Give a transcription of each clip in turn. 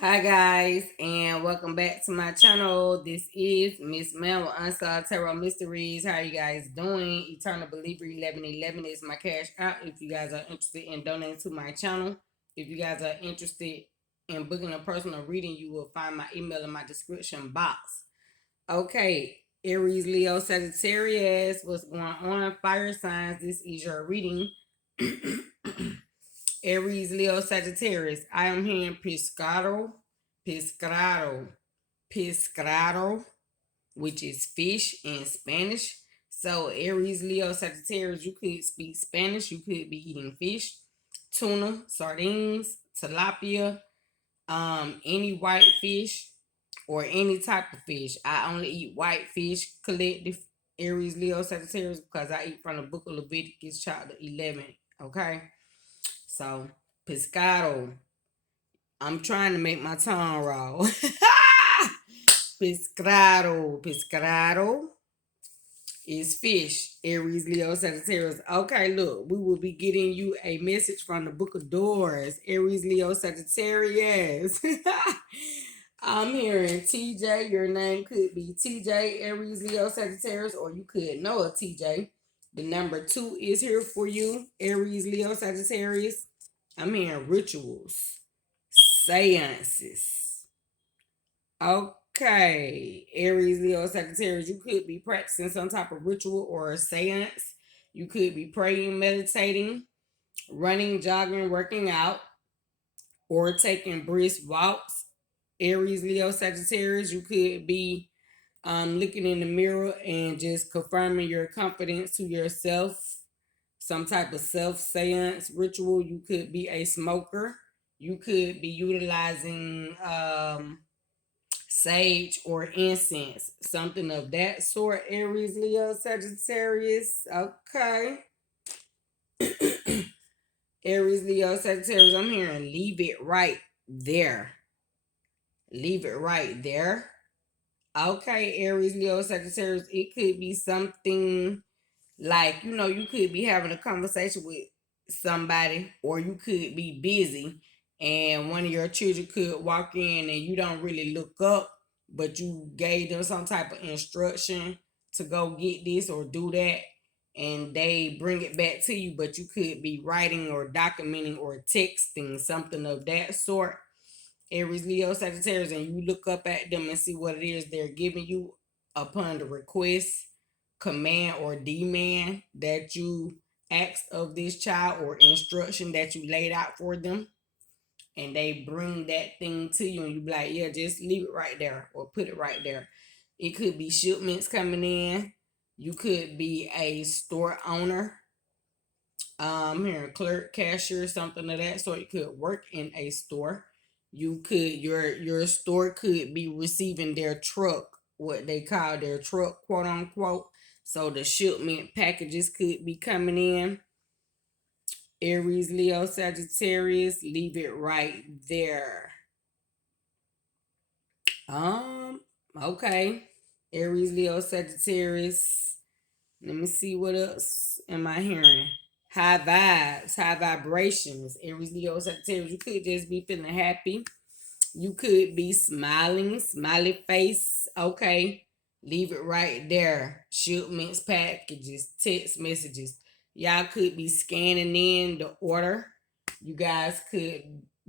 Hi guys, and welcome back to my channel. This is Miss Mel with Unsolved Tarot Mysteries. How you guys doing? Eternal Believer 1111 is my cash out if you guys are interested in donating to my channel. If you guys are interested in booking a personal reading, you will find my email in my description box. Okay, Aries, Leo, Sagittarius, what's going on? Fire signs, this is your reading. Aries, Leo, Sagittarius. I am hearing pescado, which is fish in Spanish. So Aries, Leo, Sagittarius, you could speak Spanish. You could be eating fish, tuna, sardines, tilapia, any white fish or any type of fish. I only eat white fish collective. Aries, Leo, Sagittarius, because I eat from the book of Leviticus chapter 11. Okay. So, pescado. I'm trying to make my tongue roll. Pescado is fish. Aries, Leo, Sagittarius. Okay, look, we will be getting you a message from the Book of Doors. Aries, Leo, Sagittarius. I'm hearing TJ. Your name could be TJ, Aries, Leo, Sagittarius, or you could know a TJ. The number 2 is here for you, Aries, Leo, Sagittarius. I'm hearing rituals, seances. Okay, Aries, Leo, Sagittarius, you could be practicing some type of ritual or a seance. You could be praying, meditating, running, jogging, working out, or taking brisk walks. Aries, Leo, Sagittarius, you could be looking in the mirror and just confirming your confidence to yourself. Some type of self-seance ritual. You could be a smoker. You could be utilizing sage or incense, something of that sort. Aries, Leo, Sagittarius. Okay. Aries, Leo, Sagittarius. I'm hearing leave it right there. Leave it right there. Okay, Aries, Leo, Sagittarius. It could be something like, you could be having a conversation with somebody, or you could be busy, and one of your children could walk in and you don't really look up, but you gave them some type of instruction to go get this or do that, and they bring it back to you, but you could be writing or documenting or texting, something of that sort. Aries, Leo, Sagittarius, and you look up at them and see what it is they're giving you upon the request, command, or demand that you asked of this child, or instruction that you laid out for them. And they bring that thing to you, and you be like, yeah, just leave it right there or put it right there. It could be shipments coming in. You could be a store owner, here a clerk, cashier, something of that sort. You could work in a store. You could your store could be receiving their truck, what they call their truck, quote unquote. So the shipment packages could be coming in. Aries, Leo, Sagittarius, leave it right there. Um, okay. Aries, Leo, Sagittarius. Let me see what else am I hearing. High vibes, high vibrations. Aries, Leo, Sagittarius. You could just be feeling happy. You could be smiling, smiley face. Okay. Leave it right there. Shipments, packages, text messages. Y'all could be scanning in the order. You guys could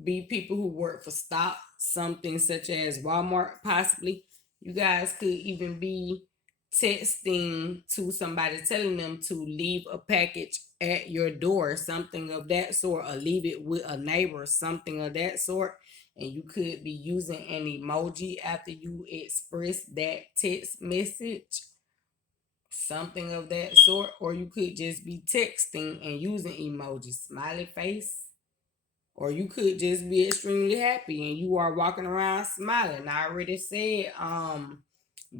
be people who work for stock, something such as Walmart, possibly. You guys could even be texting to somebody, telling them to leave a package at your door, something of that sort, or leave it with a neighbor, something of that sort. And you could be using an emoji after you express that text message, something of that sort. Or you could just be texting and using emojis, smiley face. Or you could just be extremely happy and you are walking around smiling. I already said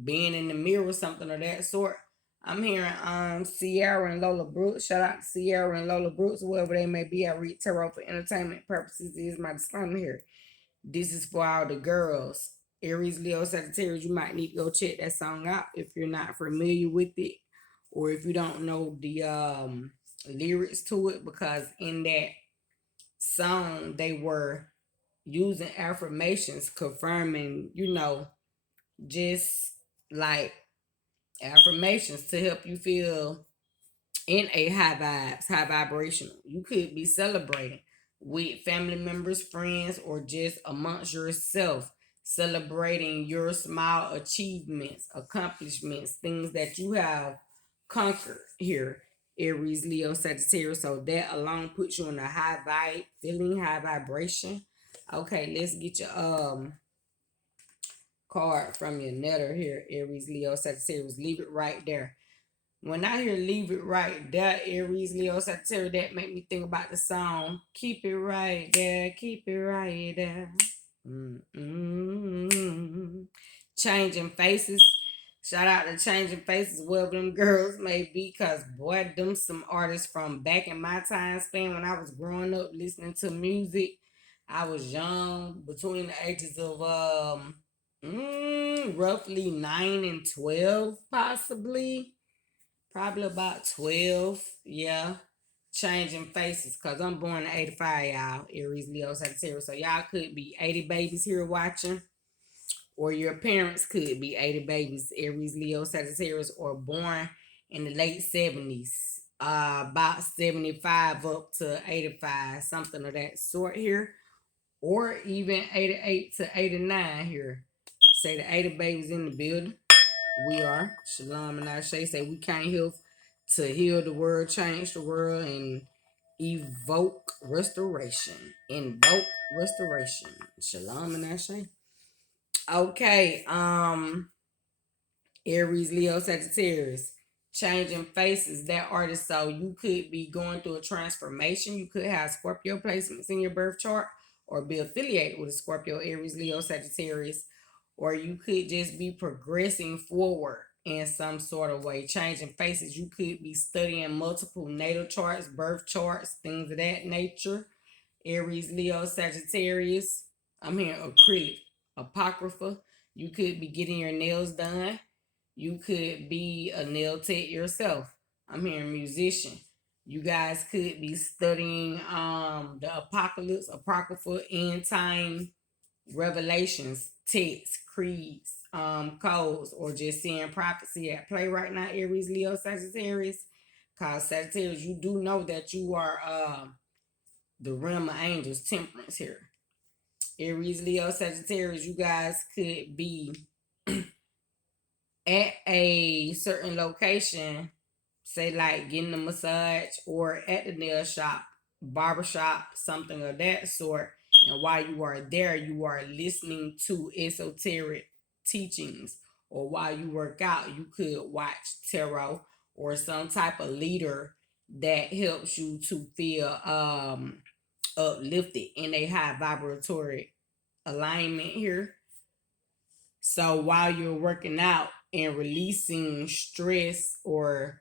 being in the mirror, something of that sort. I'm hearing Sierra and Lola Brooks. Shout out to Sierra and Lola Brooks, whoever they may be. I read tarot for entertainment purposes. Is my disclaimer here. This is for all the girls. Aries, Leo, Sagittarius, you might need to go check that song out if you're not familiar with it, or if you don't know the lyrics to it, because in that song they were using affirmations, confirming, just like affirmations to help you feel in a high vibes, high vibrational. You could be celebrating with family members, friends, or just amongst yourself, celebrating your small achievements, accomplishments, things that you have conquered here. Aries, Leo, Sagittarius. So that alone puts you in a high vibe, feeling high vibration. Okay, let's get your card from your netter here, Aries, Leo, Sagittarius. Leave it right there. When I hear leave it right there, Aries, Leo, Sagittarius, that make me think about the song Keep It Right There, Keep It Right There. Mm-mm. Changing Faces. Shout out to Changing Faces, wherever them girls may be, because boy, them some artists from back in my time span when I was growing up listening to music. I was young, between the ages of roughly 9 and 12, possibly. Probably about 12. Yeah. Changing Faces. Because I'm born in 85, y'all. Aries, Leo, Sagittarius. So y'all could be 80 babies here watching. Or your parents could be 80 babies. Aries, Leo, Sagittarius. Or born in the late 70s. About 75 up to 85. Something of that sort here. Or even 88 to 89 here. Say the 80 babies in the building. We are. Shalom and Ashe say we came here to heal the world, change the world, and evoke restoration. Invoke restoration. Shalom and Ashe. Okay, Aries, Leo, Sagittarius. Changing faces, that artist. So you could be going through a transformation. You could have Scorpio placements in your birth chart or be affiliated with a Scorpio, Aries, Leo, Sagittarius. Or you could just be progressing forward in some sort of way. Changing faces, you could be studying multiple natal charts, birth charts, things of that nature. Aries, Leo, Sagittarius. I'm hearing acrylic, apocrypha. You could be getting your nails done. You could be a nail tech yourself. I'm hearing musician. You guys could be studying the apocalypse, apocrypha, end time revelations, texts, creeds, codes, or just seeing prophecy at play right now, Aries, Leo, Sagittarius. Cause Sagittarius, you do know that you are the realm of angels, temperance here. Aries, Leo, Sagittarius, you guys could be at a certain location, say like getting a massage or at the nail shop, barber shop, something of that sort. And while you are there, you are listening to esoteric teachings. Or while you work out, you could watch tarot or some type of leader that helps you to feel uplifted in a high vibratory alignment here. So while you're working out and releasing stress or,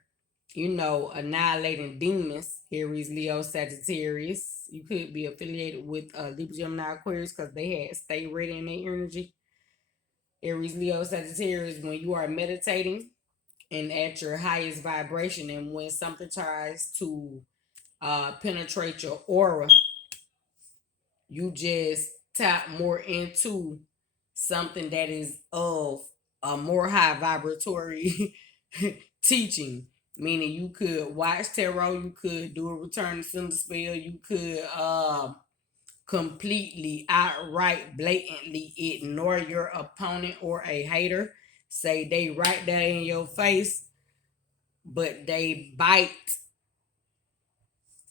annihilating demons, Aries, Leo, Sagittarius, you could be affiliated with Libra, Gemini, Aquarius because they had stay ready in their energy. Aries, Leo, Sagittarius, when you are meditating and at your highest vibration, and when something tries to penetrate your aura, you just tap more into something that is of a more high vibratory teaching. Meaning you could watch tarot, you could do a return to sender spell, you could completely, outright, blatantly ignore your opponent or a hater. Say they right there in your face, but they bite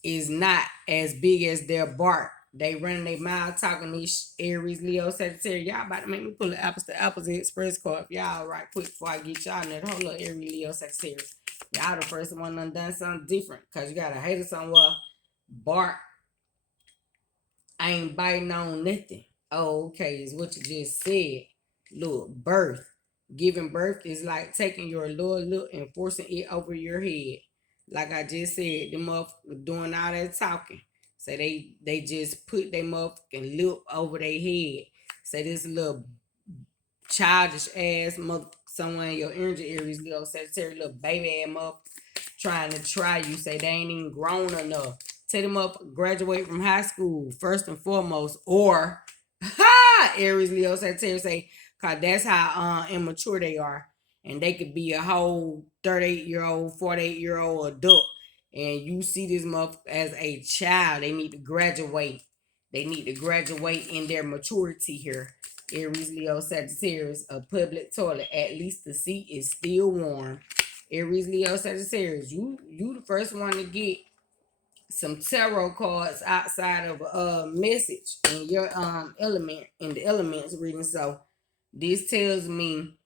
is not as big as their bark. They running their mouth talking these Aries, Leo, Sagittarius. Y'all about to make me pull the apples to apples express card. Y'all right quick before I get y'all in there. Hold up, Aries, Leo, Sagittarius. Y'all the first one done something different. Cause you got a hater somewhere. Bark. I ain't biting on nothing. Oh, okay, is what you just said. Look, birth. Giving birth is like taking your lower lip and forcing it over your head. Like I just said, them up doing all that talking. So they just put their motherfucking lip over their head. Say this little childish ass mother someone in your energy areas, little Sagittarius, little baby ass mother trying to try you. Say they ain't even grown enough. Take them up, graduate from high school first and foremost, or Ha! Aries, Leo, Sagittarius say, cause that's how immature they are. And they could be a whole 38-year-old, 48-year-old adult. And you see this motherfucker as a child. They need to graduate. They need to graduate in their maturity here. Aries, Leo, Sagittarius, a public toilet. At least the seat is still warm. Aries, Leo, Sagittarius, you the first one to get some tarot cards outside of a message in your element in the elements reading. So this tells me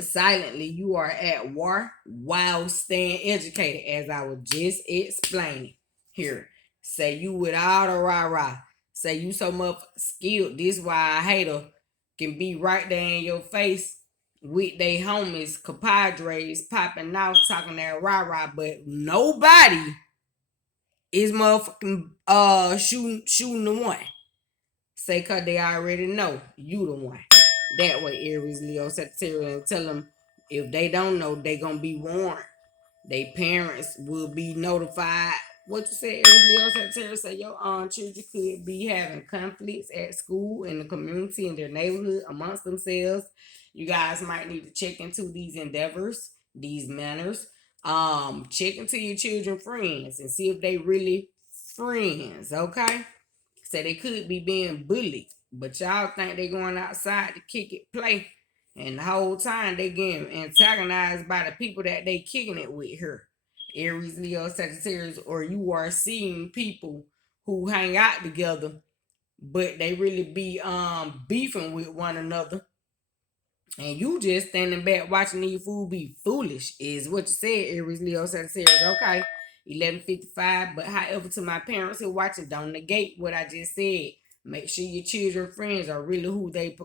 silently you are at war while staying educated, as I was just explaining here. Say you with all the rah-rah. Say you so much skilled. This why a hater can be right there in your face with they homies, compadres popping out talking that rah-rah, but nobody is motherfucking shooting the one. Say cause they already know you the one. That way Aries, Leo, Sagittarius, and tell them if they don't know, they gonna be warned. They parents will be notified. What you said, Aries, Leo, Sagittarius, say your children could be having conflicts at school, in the community, in their neighborhood, amongst themselves. You guys might need to check into these endeavors, these manners. Check into your children friends and see if they really friends, okay? So they could be being bullied, but y'all think they going outside to kick it, play, and the whole time they getting antagonized by the people that they kicking it with here. Aries, Leo, Sagittarius, or you are seeing people who hang out together, but they really be beefing with one another. And you just standing back watching these fools be foolish, is what you said, Aries, Leo, Sagittarius. Okay, 11:55. But however, to my parents who watching, don't negate what I just said. Make sure your children friends are really who they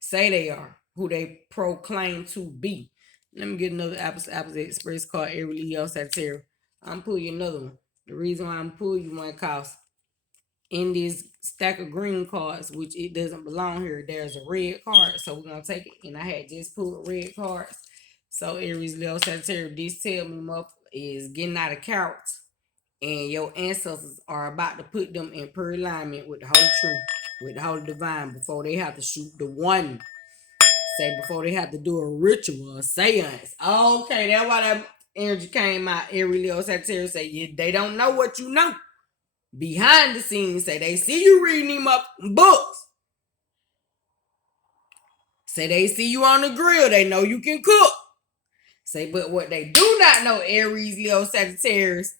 say they are, who they proclaim to be. Let me get another opposite express card, Aries, Leo, Sagittarius. I'm pulling you another one. The reason why I'm pulling you one cause in this stack of green cards, which it doesn't belong here, there's a red card. So we're gonna take it. And I had just pulled red cards. So Aries, Leo, Sagittarius, this tell me up is getting out of character. And your ancestors are about to put them in pure alignment with the Holy Truth, with the Holy Divine, before they have to shoot the one. Say before they have to do a ritual, a seance. Okay, that's why that energy came out. Aries, Leo, Sagittarius say, yeah, they don't know what you know behind the scenes. Say they see you reading them up books. Say they see you on the grill. They know you can cook. Say, but what they do not know, Aries, Leo, Sagittarius,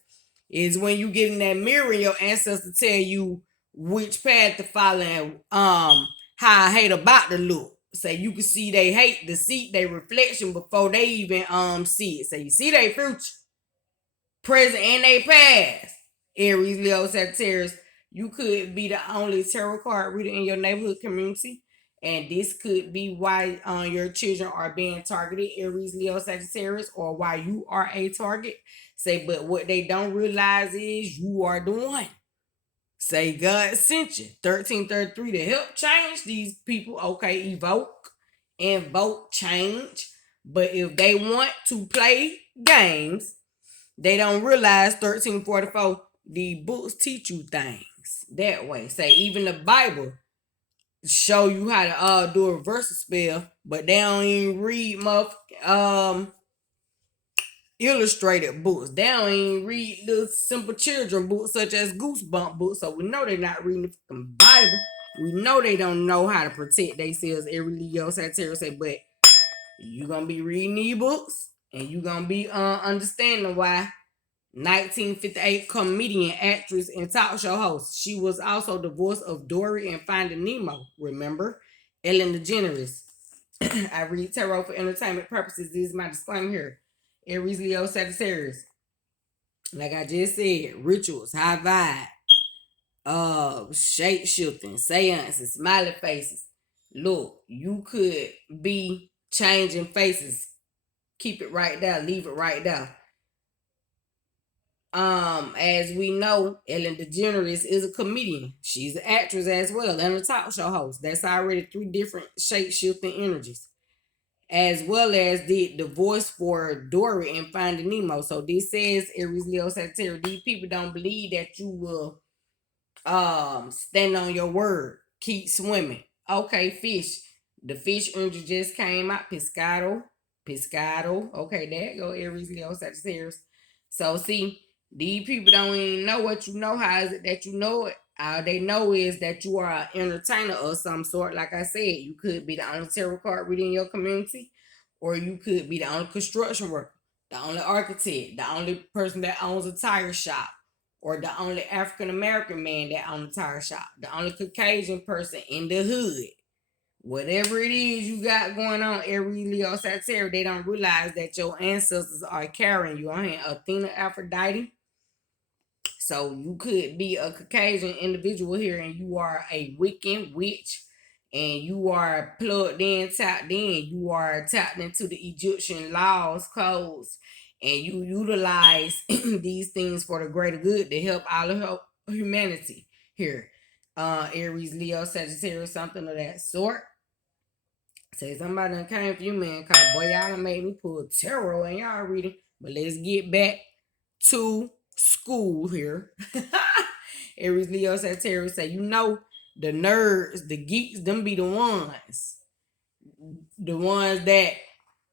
is when you get in that mirror, your ancestors tell you which path to follow and how I hate about the look. Say you can see they hate the seat, they reflection before they even see it. Say you see they future, present, and they past. Aries, Leo, Sagittarius, you could be the only tarot card reader in your neighborhood community. And this could be why your children are being targeted, Aries, Leo, Sagittarius, or why you are a target. Say, but what they don't realize is you are the one. Say God sent you. 1333 to help change these people. Okay, evoke, invoke, change. But if they want to play games, they don't realize 1344, the books teach you things that way. Say even the Bible show you how to do a reversal spell, but they don't even read illustrated books. They don't even read little simple children books such as Goosebump books. So we know they're not reading the Bible. We know they don't know how to protect themselves. Every Leo Sagittarius say, but you gonna be reading these books and you gonna be understanding why 1958 comedian, actress, and talk show host. She was also the voice of Dory and Finding Nemo. Remember? Ellen DeGeneres. I read tarot for entertainment purposes. This is my disclaimer here. Aries, Leo, Sagittarius. Like I just said, rituals, high vibe, shape shifting, seances, smiley faces. Look, you could be changing faces. Keep it right there. Leave it right there. As we know, Ellen DeGeneres is a comedian. She's an actress as well and a talk show host. That's already three different shape shifting energies. As well as the voice for Dory and Finding Nemo. So this says Aries, Leo, Sagittarius. These people don't believe that you will Stand on your word. Keep swimming. Okay, fish. The fish energy just came out. Pescado. Pescado. Okay, there you go. Aries, Leo, Sagittarius. So see, these people don't even know what you know. How is it that you know it? All they know is that you are an entertainer of some sort. Like I said, you could be the only tarot card reader in your community, or you could be the only construction worker, the only architect, the only person that owns a tire shop, or the only African American man that owns a tire shop, the only Caucasian person in the hood. Whatever it is you got going on, Aries, Leo, Sagittarius, they don't realize that your ancestors are carrying you on here. Athena, Aphrodite. So you could be a Caucasian individual here, and you are a Wiccan witch, and you are plugged in, tapped in. You are tapped into the Egyptian laws, codes, and you utilize these things for the greater good to help all of humanity here. Aries, Leo, Sagittarius, something of that sort. Say somebody done came for you, man, cause boy, y'all done made me pull tarot and y'all reading. But let's get back to school here. Aries, Leo, Sagittarius say, you know, the nerds, the geeks, them be the ones. The ones that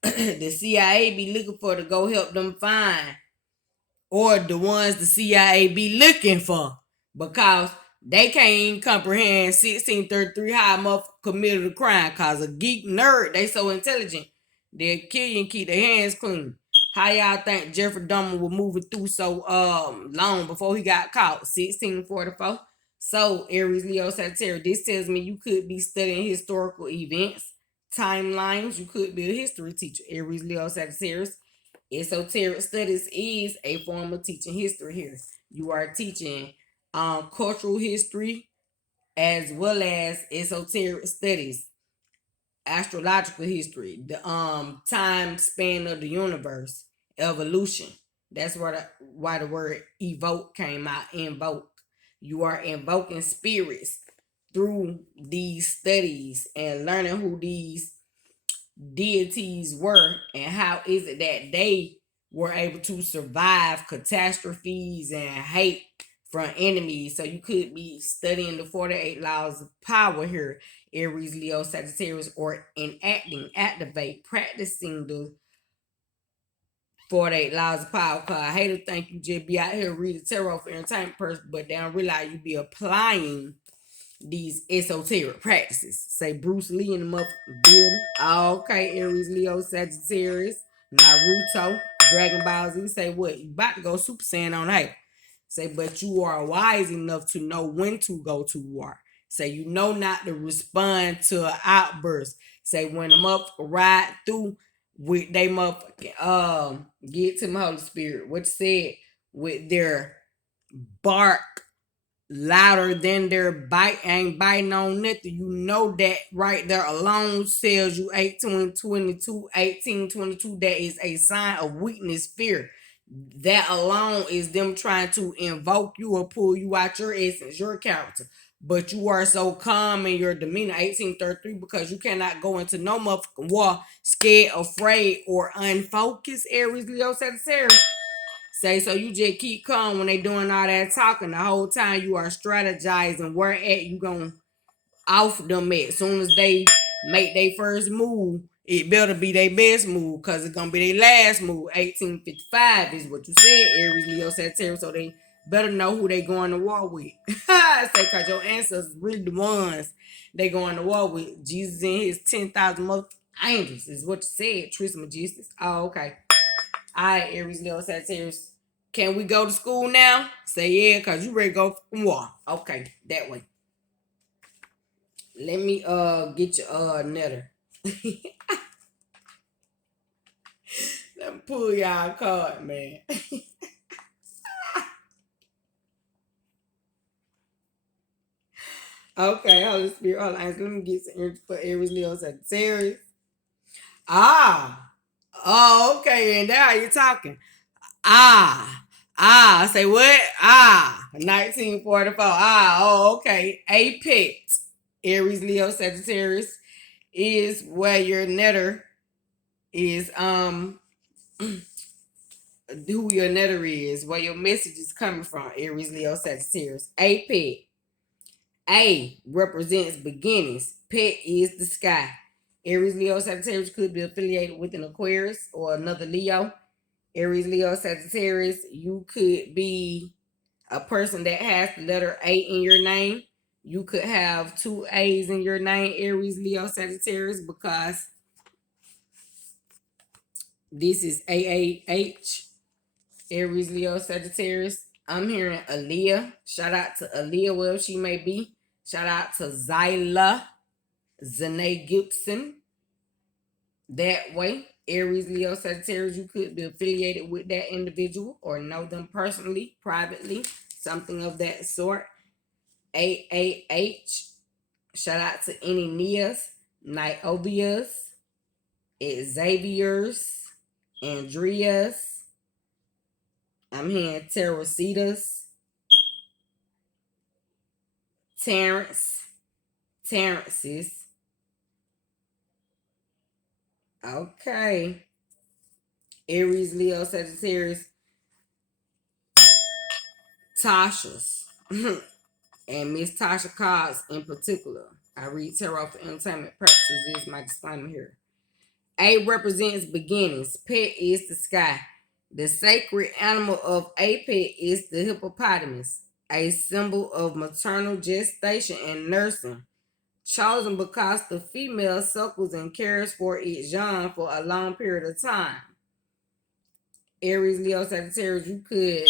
the CIA be looking for to go help them find, or the ones the CIA be looking for, because they can't even comprehend 1633 how a motherfucker committed a crime. Cause a geek nerd, they so intelligent, they'll kill you and keep their hands clean. How y'all think Jeffrey Dahmer was moving through so long before he got caught? 1644. So Aries, Leo, Sagittarius, this tells me you could be studying historical events, timelines. You could be a history teacher. Aries, Leo, Sagittarius. Esoteric studies is a form of teaching history here. You are teaching cultural history as well as esoteric studies, astrological history, the time span of the universe, evolution. That's why the word evoke came out. Invoke. You are invoking spirits through these studies and learning who these deities were and how is it that they were able to survive catastrophes and hate from enemies. So you could be studying the 48 laws of power here, Aries, Leo, Sagittarius, or enacting, activate, practicing the 48 laws of power. Cause I hate to think you just be out here reading tarot for entertainment person, but they don't realize you be applying these esoteric practices. Say Bruce Lee in the motherfucking building. Okay, Aries, Leo, Sagittarius, Naruto, Dragon Ball Z. Say what? You about to go Super Saiyan on hype. Say, but you are wise enough to know when to go to war. Say, you know not to respond to an outburst. Say, when the motherfucker ride through with they motherfucking get to my Holy Spirit. What you said with their bark louder than their bite, ain't biting on nothing. You know that right there alone tells you 1822, 1822. That is a sign of weakness, fear. That alone is them trying to invoke you or pull you out your essence, your character. But you are so calm in your demeanor, 1833, because you cannot go into no motherfucking war scared, afraid, or unfocused. Aries, Leo, Sagittarius. Say, so you just keep calm when they doing all that talking. The whole time you are strategizing where at you gonna off them at. As soon as they make their first move, it better be their best move, because it's gonna be their last move. 1855 is what you said, Aries, Leo, Sagittarius. So they better know who they going to war with. Say, because your ancestors really the ones they going to war with. Jesus and his 10,000 angels is what you said, Trismegistus. Oh, okay. All right, Aries, Leo, Sagittarius. Can we go to school now? Say yeah, cause you ready to go for war. Okay, that way. Let me get your netter. Let me pull y'all card, man. Okay, Holy Spirit, hold on. Let me get some energy for Aries, Leo, Sagittarius. Ah. Oh, okay, and now you're talking. Say what? 1944. Oh, okay. Apex, Aries, Leo, Sagittarius is where your netter is, who your netter is, where your message is coming from, Aries, Leo, Sagittarius. Apex. A represents beginnings. Pet is the sky. Aries, Leo, Sagittarius could be affiliated with an Aquarius or another Leo. Aries, Leo, Sagittarius, you could be a person that has the letter A in your name. You could have two A's in your name, Aries, Leo, Sagittarius, because this is AAH, Aries, Leo, Sagittarius. I'm hearing Aaliyah. Shout out to Aaliyah, wherever she may be. Shout out to Zyla, Zanae Gibson. That way, Aries, Leo, Sagittarius, you could be affiliated with that individual or know them personally, privately, something of that sort. AAH. Shout out to any Nias, Niobias, Xavier's, Andreas. I'm hearing Terrasitas, Terrence's. Okay. Aries, Leo, Sagittarius, Tasha's. And Miss Tasha Cobbs in particular. I read tarot for entertainment purposes. This is my disclaimer here. A represents beginnings. Pet is the sky. The sacred animal of a pet is the hippopotamus, a symbol of maternal gestation and nursing, chosen because the female suckles and cares for its young for a long period of time. Aries, Leo, Sagittarius, you could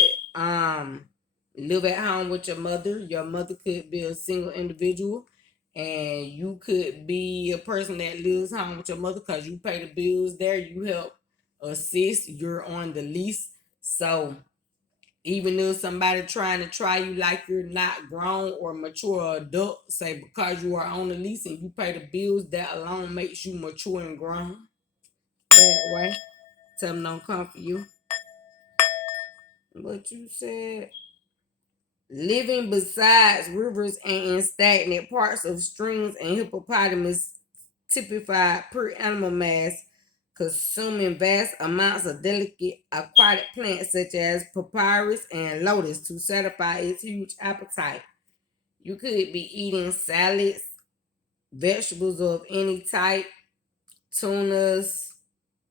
live at home with your mother. Your mother could be a single individual, and you could be a person that lives home with your mother because you pay the bills there. You help assist. You're on the lease. So even if somebody trying to try you like you're not grown or mature or adult, say because you are on the lease and you pay the bills, that alone makes you mature and grown. That way. Tell them don't come for you. What you said? Living besides rivers and in stagnant parts of streams and hippopotamus typified per animal mass, consuming vast amounts of delicate aquatic plants such as papyrus and lotus to satisfy its huge appetite. You could be eating salads, vegetables of any type, tunas,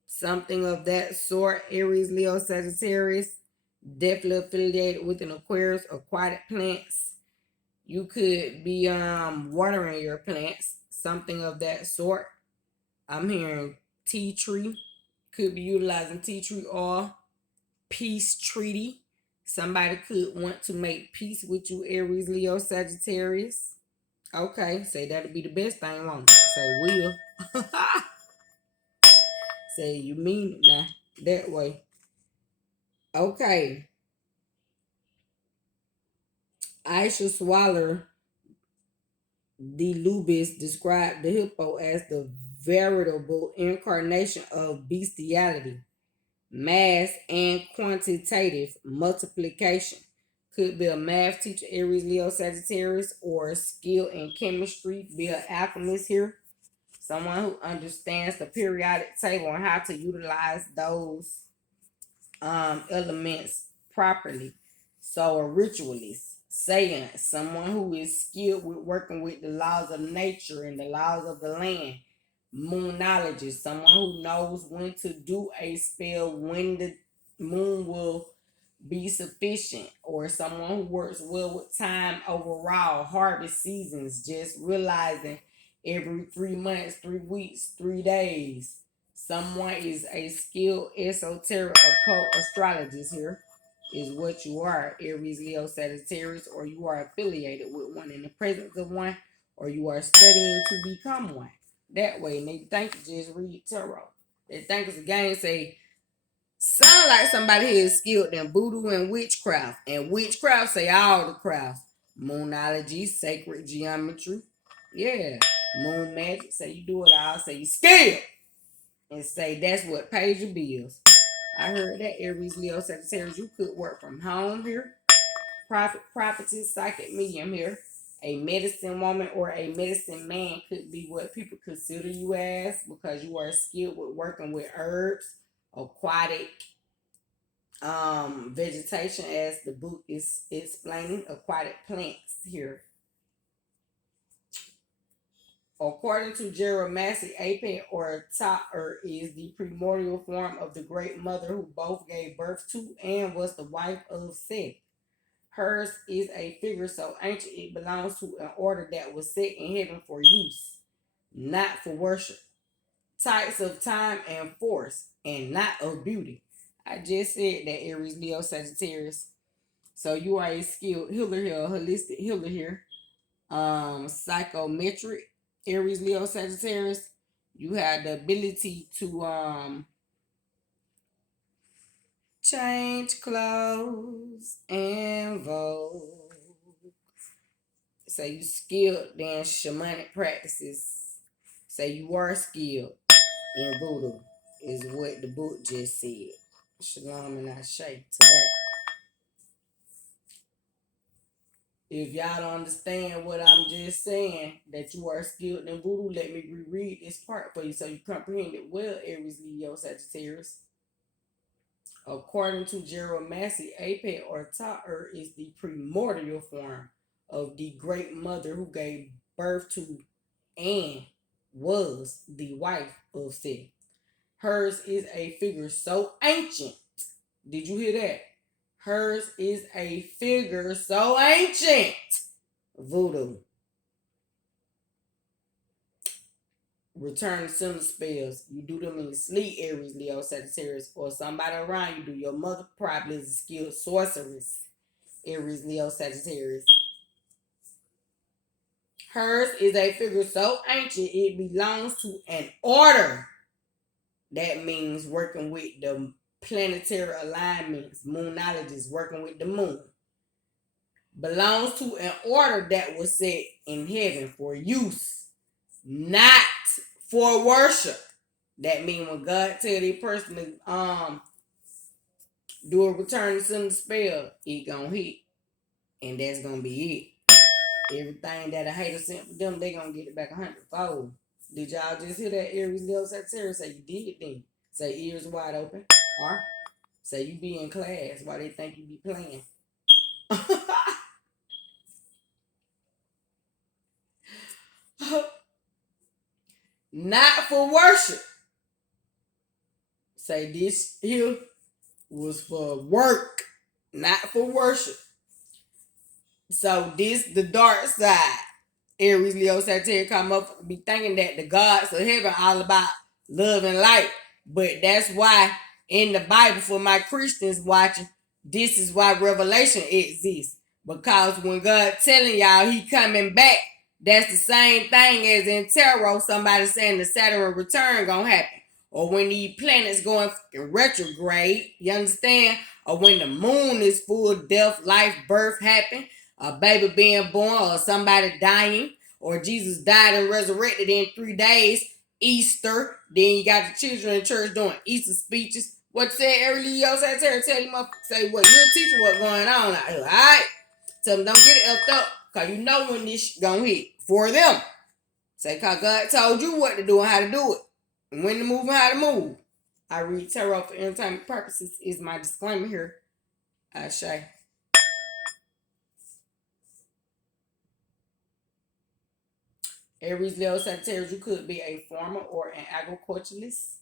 something of that sort. Aries, Leo, Sagittarius, definitely affiliated with an Aquarius, aquatic plants. You could be watering your plants, something of that sort. I'm hearing tea tree. Could be utilizing tea tree oil. Peace treaty. Somebody could want to make peace with you, Aries, Leo, Sagittarius. Okay, say that'll be the best thing, won't it? Say will. Say you mean it now. That way. Okay. Aisha Swaller D. Lubis described the hippo as the veritable incarnation of bestiality, mass and quantitative multiplication. Could be a math teacher, Aries, Leo, Sagittarius, or skill in chemistry, be an alchemist here. Someone who understands the periodic table and how to utilize those elements properly. So a ritualist, saying someone who is skilled with working with the laws of nature and the laws of the land. Moonologist, someone who knows when to do a spell, when the moon will be sufficient, or someone who works well with time overall, harvest seasons, just realizing every 3 months, 3 weeks, 3 days. Someone is a skilled esoteric occult astrologist here, is what you are, Aries, Leo, Sagittarius, or you are affiliated with one in the presence of one, or you are studying to become one. That way, and they think you just read tarot. They think it's a game, say, sound like somebody here is skilled in voodoo and witchcraft. And witchcraft say all the crafts. Moonology, sacred geometry. Yeah. Moon magic, say you do it all. Say you skilled. And say that's what pays your bills. I heard that, Aries, Leo, Sagittarius. You could work from home here. Prophetess, psychic medium here. A medicine woman or a medicine man could be what people consider you as, because you are skilled with working with herbs, aquatic vegetation, as the book is explaining, aquatic plants here. According to Jeremiah, Apep or Ta'er is the primordial form of the great mother who both gave birth to and was the wife of Seth. Hers is a figure so ancient it belongs to an order that was set in heaven for use, not for worship. Types of time and force, and not of beauty. I just said that Aries, Leo, Sagittarius. So you are a skilled healer here, a holistic healer here. Psychometric, Aries, Leo, Sagittarius. You have the ability to change clothes and vogue. Say you skilled in shamanic practices. Say you are skilled in voodoo, is what the book just said. Shalom and Ashe to that. If y'all don't understand what I'm just saying, that you are skilled in voodoo, let me reread this part for you so you comprehend it well, Aries, Leo, Sagittarius. According to Jeremiah, Apep or Ta'er is the primordial form of the great mother who gave birth to and was the wife of Seth. Hers is a figure so ancient. Did you hear that? Hers is a figure so ancient. Voodoo. Return similar spells. You do them in your sleep, Aries, Leo, Sagittarius, or somebody around you do. Your mother probably is a skilled sorceress, Aries, Leo, Sagittarius. Hers is a figure so ancient it belongs to an order. That means working with the planetary alignments, moonologists, working with the moon. Belongs to an order that was set in heaven for use, not for worship. That means when God tell the person to do a return to send spell, it gonna hit. And that's gonna be it. Everything that a hater sent for them, they gonna get it back 100-fold. Did y'all just hear that, Aries, Leo, Sagittarius? Say you did then. Say ears wide open. Or say you be in class while they think you be playing. Not for worship. Say this here was for work, not for worship. So this the dark side. Aries, Leo, Sagittarius come up be thinking that the gods of heaven all about love and light. But that's why in the Bible, for my Christians watching, this is why revelation exists. Because when God telling y'all he coming back, that's the same thing as in tarot, somebody saying the Saturn return gonna happen. Or when these planets going retrograde, you understand? Or when the moon is full, death, life, birth happen, a baby being born, or somebody dying, or Jesus died and resurrected in 3 days, Easter. Then you got the children in church doing Easter speeches. What said Aries, Leo, Sagittarius? Tell you, say what you're teaching, what's going on out here. All right, tell them don't get it effed up, cause you know when this gonna hit for them. Say, cause God told you what to do and how to do it, and when to move and how to move. I read tarot for entertainment purposes. Is my disclaimer here. Ashe. Aries, Leo, Sagittarius, you could be a farmer or an agriculturalist.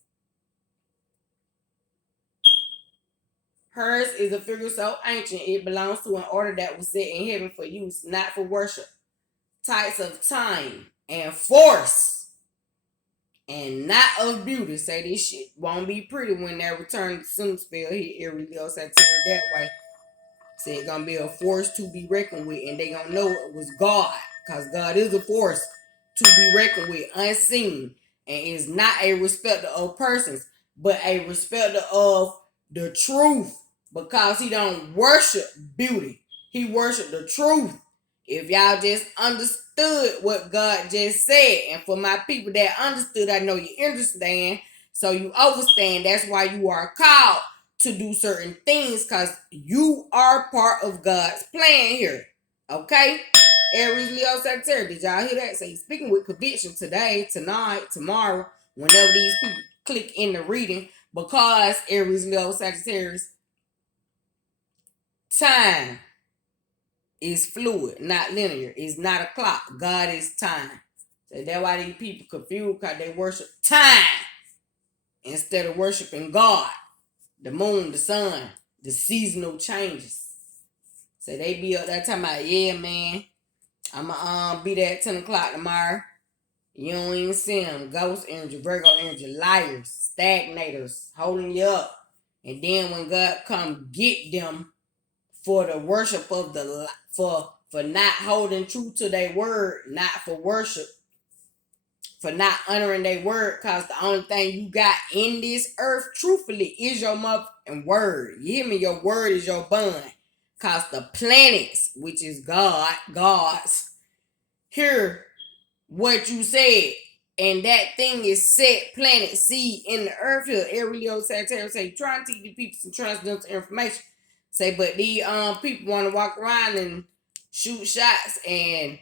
Hers is a figure so ancient it belongs to an order that was set in heaven for use, not for worship. Types of time and force, and not of beauty. Say this shit won't be pretty when that return to soon spell hit Aries, Leo, Sagittarius that way. Say it's gonna be a force to be reckoned with, and they gonna know it was God, because God is a force to be reckoned with, unseen, and is not a respecter of persons, but a respecter of the truth, because he don't worship beauty. He worship the truth. If y'all just understood what God just said, and for my people that understood, I know you understand, so you overstand. That's why you are called to do certain things, because you are part of God's plan here. Okay? Aries, Leo, Sagittarius. Did y'all hear that? So he's speaking with conviction today, tonight, tomorrow, whenever these people click in the reading, because Aries, Leo, Sagittarius, time is fluid, not linear. It's not a clock. God is time. So that's why these people confused, because they worship time instead of worshiping God, the moon, the sun, the seasonal changes. So they be up there talking about, yeah, man, I'ma be there at 10 o'clock tomorrow. You don't even see them. Ghost energy, Virgo energy, liars, stagnators, holding you up. And then when God come get them for the worship of the for not holding true to their word, not for worship, for not honoring their word, cause the only thing you got in this earth, truthfully, is your motherfucking word. You hear me? Your word is your bond. Cause the planets, which is God's, hear what you said. And that thing is set planet seed in the earth here. Every Leo Sagittarius say, trying to teach the people some transcendental information. Say, but these people want to walk around and shoot shots and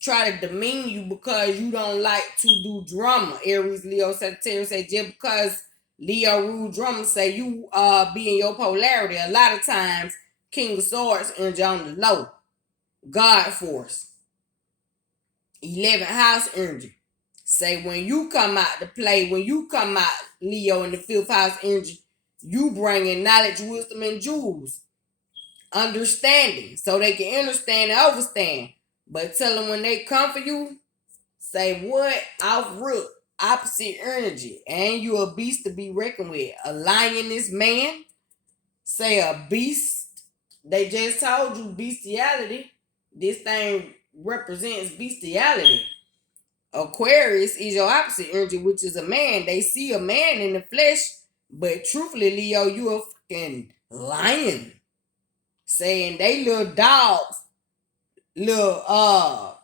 try to demean you because you don't like to do drama. Aries, Leo, Sagittarius say, just because Leo rule drama, say you be in your polarity. A lot of times, King of Swords energy on the low. God force. 11th house energy. Say when you come out to play, when you come out, Leo, in the 5th house energy, you bring in knowledge, wisdom, and jewels. Understanding. So they can understand and overstand. But tell them when they come for you, say what? Off root. Opposite energy. And you a beast to be reckoned with. A lion is man. Say a beast. They just told you bestiality. This thing represents bestiality. Aquarius is your opposite energy, which is a man. They see a man in the flesh, but truthfully, Leo, you a fucking lion. Saying they little dogs, little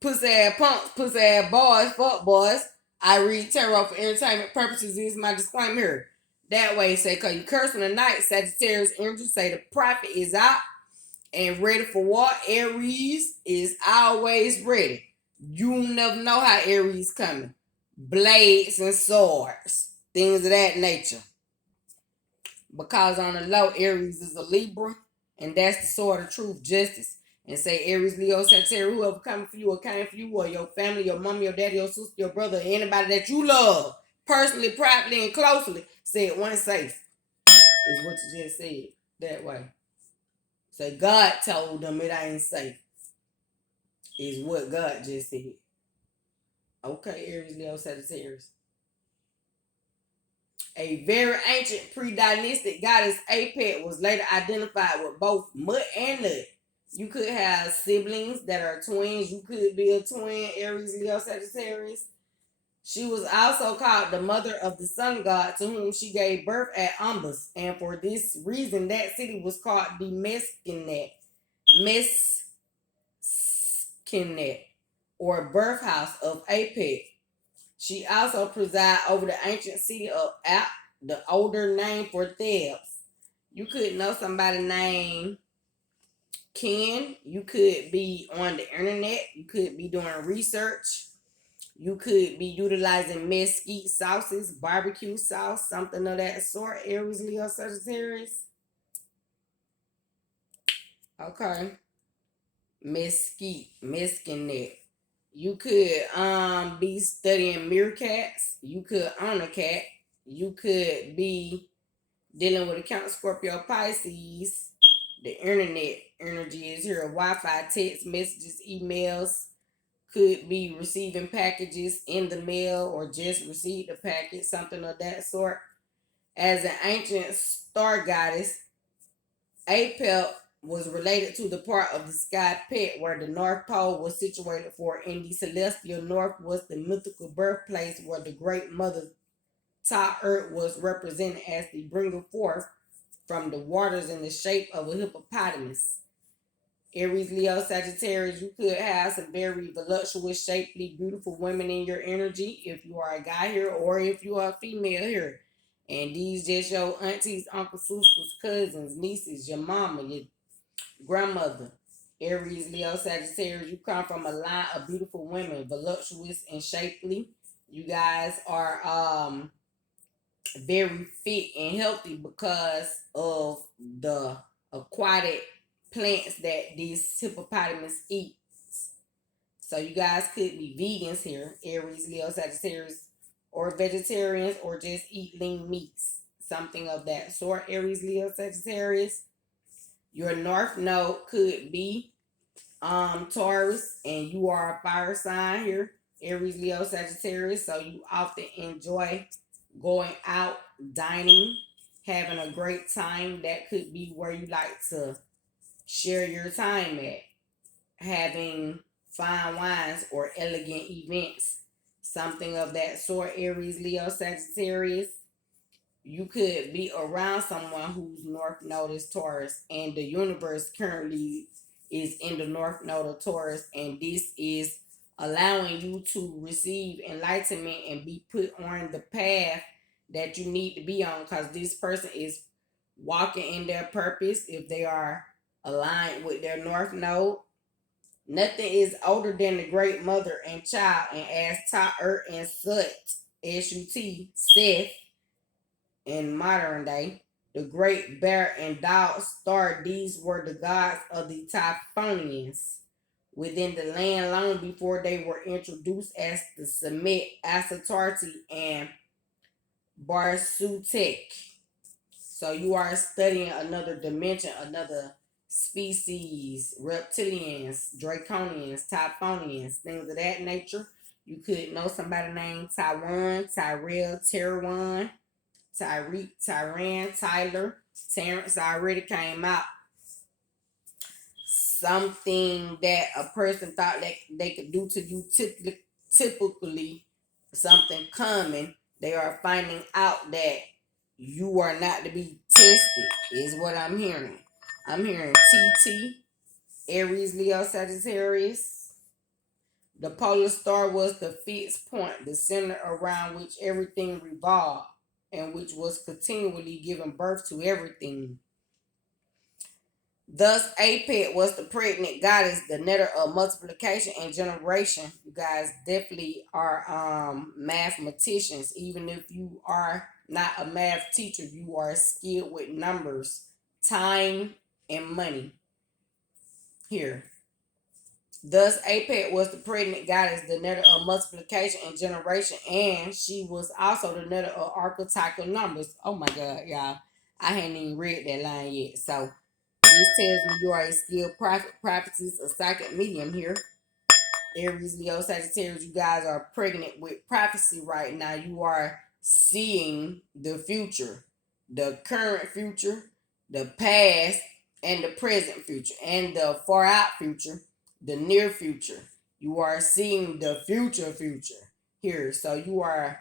pussy ass punks, pussy ass boys, fuck boys. I read tarot for entertainment purposes. This is my disclaimer here. That way, say, cause you cursing the night, Sagittarius energy, say the prophet is out and ready for war. Aries is always ready. You never know how Aries coming. Blades and swords. Things of that nature. Because on the low, Aries is a Libra. And that's the sword of truth, justice. And say Aries, Leo, Sagittarius, whoever coming for you or came for you, or your family, your mom, your daddy, your sister, your brother, anybody that you love, personally, privately, and closely, say it one safe. Is what you just said. That way. Say God told them it ain't safe. Is what God just said. Okay, Aries, Leo, Sagittarius. A very ancient pre-dynastic goddess Apet was later identified with both mud and nut. You could have siblings that are twins. You could be a twin, Aries, Leo, Sagittarius. She was also called the mother of the sun god, to whom she gave birth at Umbus. And for this reason, that city was called the Mesquinet. Mesquinet, or birth house of Apet. She also presided over the ancient city of Ap, the older name for Thebes. You could know somebody named Ken. You could be on the internet. You could be doing research. You could be utilizing mesquite sauces, barbecue sauce, something of that sort. Aries, Leo, Sagittarius. Okay. Mesquinet. You could be studying meerkats. You could own a cat. You could be dealing with account Scorpio Pisces. The internet energy is here. Wi-Fi, text messages, emails. Could be receiving packages in the mail or just received a package, something of that sort. As an ancient star goddess, Apep was related to the part of the sky pit where the North Pole was situated, for in the celestial north was the mythical birthplace where the great mother Ta Earth was represented as the bringer forth from the waters in the shape of a hippopotamus. Aries, Leo, Sagittarius, you could have some very voluptuous, shapely, beautiful women in your energy if you are a guy here or if you are a female here. And these just your aunties, uncles, sisters, cousins, nieces, your mama, your grandmother. Aries, Leo, Sagittarius, you come from a line of beautiful women, voluptuous and shapely. You guys are very fit and healthy because of the aquatic plants that this hippopotamus eats. So you guys could be vegans here, Aries, Leo, Sagittarius, or vegetarians, or just eat lean meats, something of that sort. Aries, Leo, Sagittarius. Your north node could be Taurus, and you are a fire sign here, Aries, Leo, Sagittarius. So you often enjoy going out, dining, having a great time. That could be where you like to share your time at, having fine wines or elegant events, something of that sort. Aries, Leo, Sagittarius. You could be around someone whose north node is Taurus, and the universe currently is in the north node of Taurus, and this is allowing you to receive enlightenment and be put on the path that you need to be on, because this person is walking in their purpose if they are aligned with their north node. Nothing is older than the great mother and child, and as Ta and Sut, S-U-T, Seth, in modern day, the great bear and dog star, these were the gods of the Typhonians within the land long before they were introduced as the Semet, Asatarti, and Barsutek. So you are studying another dimension, another species, reptilians, draconians, typhonians, things of that nature. You could know somebody named Taiwan, Tyrell, Terwan, Tyreek, Tyran, Tyler, Terrence already came out. Something that a person thought that they could do to you, typically something common, they are finding out that you are not to be tested, is what I'm hearing. I'm hearing TT, Aries, Leo, Sagittarius. The polar star was the fixed point, the center around which everything revolved, and which was continually giving birth to everything. Thus, Apet was the pregnant goddess, the netter of multiplication and generation. You guys definitely are mathematicians. Even if you are not a math teacher, you are skilled with numbers, time, and money. Here. Thus, Apet was the pregnant goddess, the netter of multiplication and generation, and she was also the netter of archetypal numbers. Oh my God, y'all. I hadn't even read that line yet. So, this tells me you are a skilled prophet, prophetess, a psychic medium here. Aries, Leo, Sagittarius, you guys are pregnant with prophecy right now. You are seeing the future, the current future, the past, and the present future, and the far out future, the near future. You are seeing the future here. So you are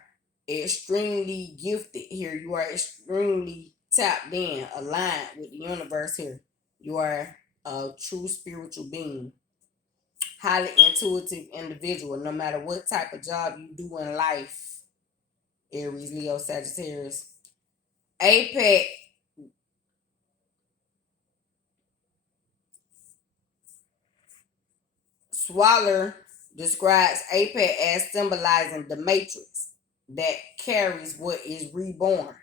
extremely gifted here. You are extremely tapped in, aligned with the universe here. You are a true spiritual being, highly intuitive individual, no matter what type of job you do in life. Aries, Leo, Sagittarius. Apex. Swaller describes Apex as symbolizing the matrix that carries what is reborn.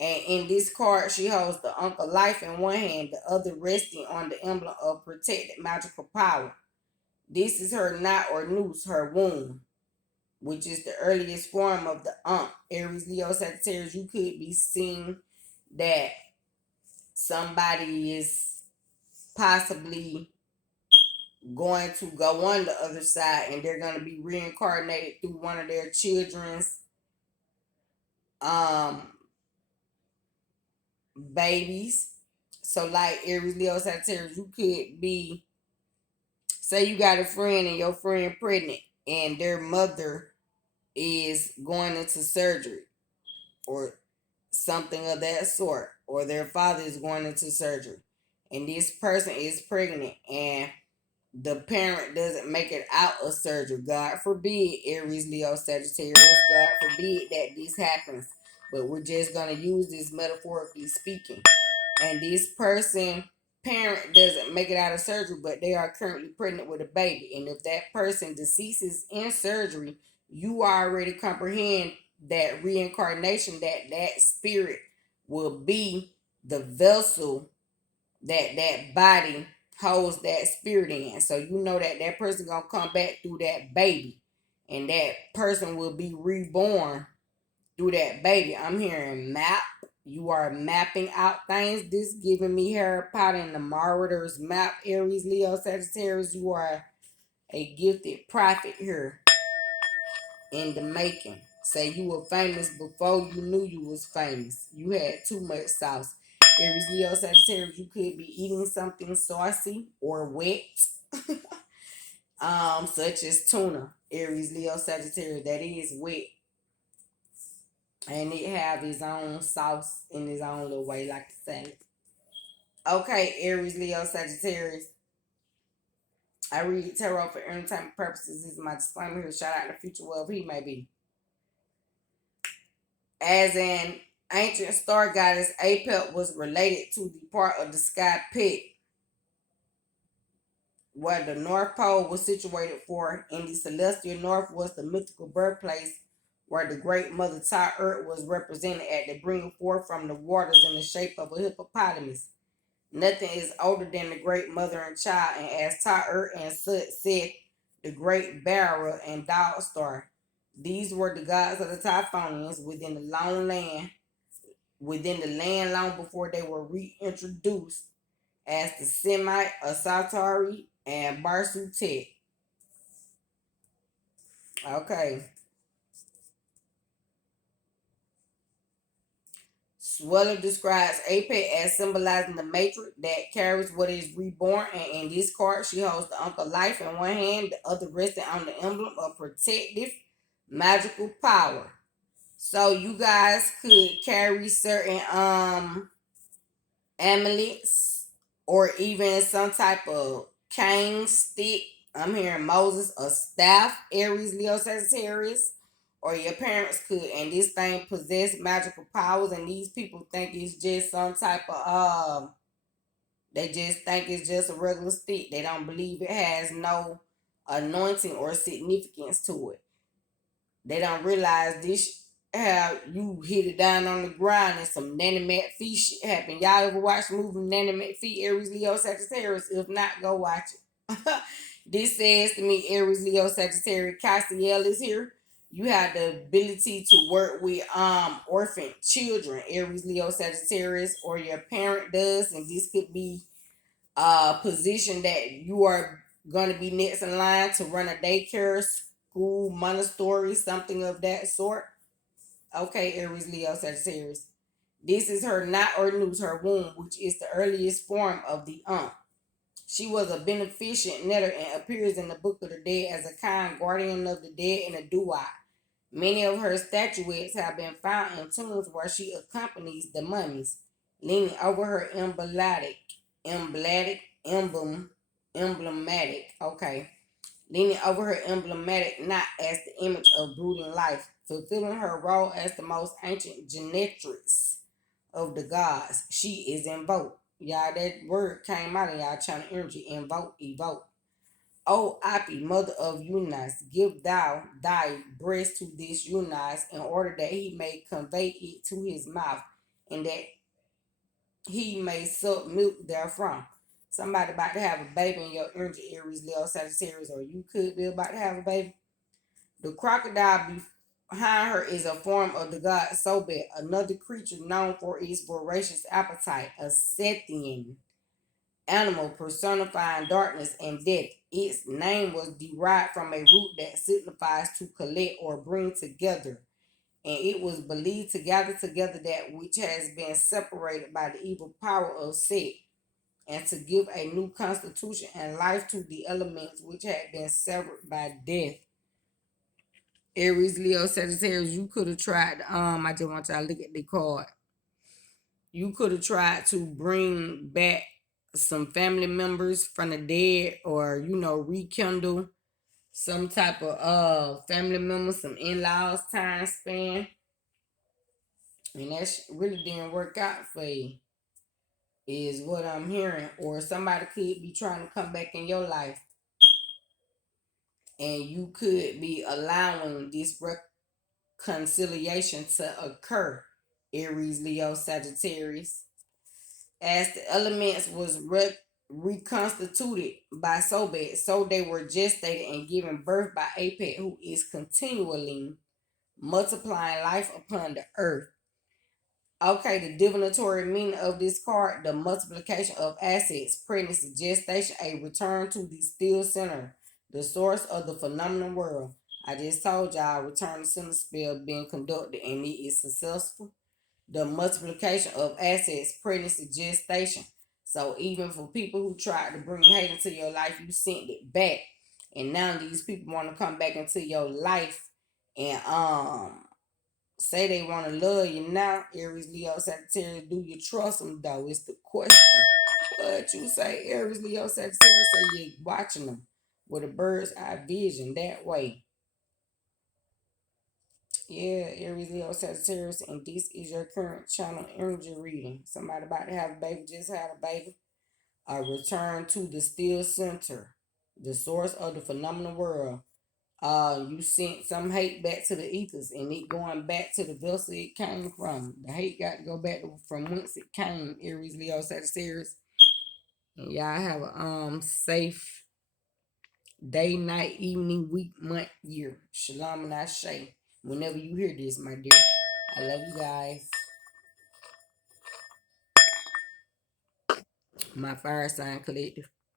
And in this card, she holds the Uncle Life in one hand, the other resting on the emblem of protected magical power. This is her knot or noose, her womb, which is the earliest form of the Aries, Leo, Sagittarius. You could be seeing that somebody is possibly going to go on the other side, and they're going to be reincarnated through one of their children's babies. So like Aries, Leo, Sagittarius, you could be, say you got a friend and your friend pregnant and their mother is going into surgery or something of that sort, or their father is going into surgery, and this person is pregnant and the parent doesn't make it out of surgery. God forbid, Aries, Leo, Sagittarius, God forbid that this happens, but we're just going to use this metaphorically speaking. And this person, parent, doesn't make it out of surgery, but they are currently pregnant with a baby. And if that person deceases in surgery, you already comprehend that reincarnation, that spirit will be the vessel that that body holds that spirit in. So you know that that person gonna come back through that baby, and that person will be reborn through that baby. I'm hearing map. You are mapping out things. This giving me Harry Potter and the Marauder's map. Aries, Leo, Sagittarius. You are a gifted prophet here in the making. Say you were famous before you knew you was famous. You had too much sauce. Aries, Leo, Sagittarius, you could be eating something saucy or wet. Such as tuna. Aries, Leo, Sagittarius, that is wet. And it have its own sauce in its own little way, like the salad. Okay, Aries, Leo, Sagittarius. I read tarot for entertainment purposes. This is my disclaimer here. Shout out to future wherever he may be. As an ancient star goddess, Apep was related to the part of the sky pit where the North Pole was situated for. In the celestial north was the mythical birthplace where the great mother Ty Earth was represented at the bringing forth from the waters in the shape of a hippopotamus. Nothing is older than the great mother and child, and as Ty Earth and Sut said, the great bearer and dog star. These were the gods of the Typhonians within the land long before they were reintroduced as the Semite, Asatari, and Barsutet. Okay. Sweller describes Apep as symbolizing the matrix that carries what is reborn, and in this card, she holds the Uncle Life in one hand, the other resting on the emblem of protective magical power. So you guys could carry certain amulets or even some type of cane stick. I'm hearing Moses, a staff, Aries, Leo, Sagittarius, or your parents could, and this thing possess magical powers, and these people think it's just some type of they just think it's just a regular stick. They don't believe it has no anointing or significance to it. They don't realize this how you hit it down on the ground and some nanny mat feet shit happen. Y'all ever watch the movie Nanny Mat Feet, Aries, Leo, Sagittarius? If not, go watch it. This says to me, Aries, Leo, Sagittarius, Castiel is here. You have the ability to work with orphan children, Aries, Leo, Sagittarius, or your parent does, and this could be a position that you are going to be next in line to run a daycare, school, monastery, something of that sort. Okay, Aries, Leo, Sagittarius. This is her knot or noose, her womb, which is the earliest form of the She was a beneficent netter and appears in the Book of the Dead as a kind guardian of the dead and a duat. Many of her statuettes have been found in tombs where she accompanies the mummies, leaning over her emblematic, okay, leaning over her emblematic knot as the image of brooding life, fulfilling her role as the most ancient genetrix of the gods. She is invoked. Y'all, that word came out of y'all channel energy. Invoke, evoke. O Api, mother of Eunice, give thou thy breast to this Eunice in order that he may convey it to his mouth and that he may suck milk therefrom. Somebody about to have a baby in your energy, Aries, Leo, Sagittarius, or you could be about to have a baby. The crocodile behind her is a form of the god Sobek, another creature known for its voracious appetite, a Sethian animal personifying darkness and death. Its name was derived from a root that signifies to collect or bring together, and it was believed to gather together that which has been separated by the evil power of Set, and to give a new constitution and life to the elements which had been severed by death. Aries, Leo, Sagittarius, you could have tried. I just want y'all to look at the card. You could have tried to bring back some family members from the dead, or rekindle some type of family members, some in-laws time span, and that really didn't work out for you, is what I'm hearing. Or somebody could be trying to come back in your life, and you could be allowing this reconciliation to occur. Aries, Leo, Sagittarius. As the elements was reconstituted by Sobek, so they were gestated and given birth by Apep, who is continually multiplying life upon the earth. Okay, the divinatory meaning of this card: the multiplication of assets, pregnancy, gestation, a return to the still center, the source of the phenomenal world. I just told y'all, return to center spell being conducted and it is successful. The multiplication of assets, pregnancy, gestation. So even for people who tried to bring hate into your life, you sent it back, and now these people want to come back into your life and say they want to love you now. Aries, Leo, Sagittarius, do you trust them though? It's the question. But you say Aries, Leo, Sagittarius, say you're watching them with a bird's eye vision that way. Yeah, Aries, Leo, Sagittarius, and this is your current channel energy reading. Somebody about to have a baby, just had a baby. A return to the still center, the source of the phenomenal world. You sent some hate back to the ethers, and it going back to the vessel it came from. The hate got to go back from whence it came. Aries, Leo, Sagittarius, and y'all have a safe day, night, evening, week, month, year. Shalom and Ashe. Whenever you hear this, my dear, I love you guys. My fire sign collective.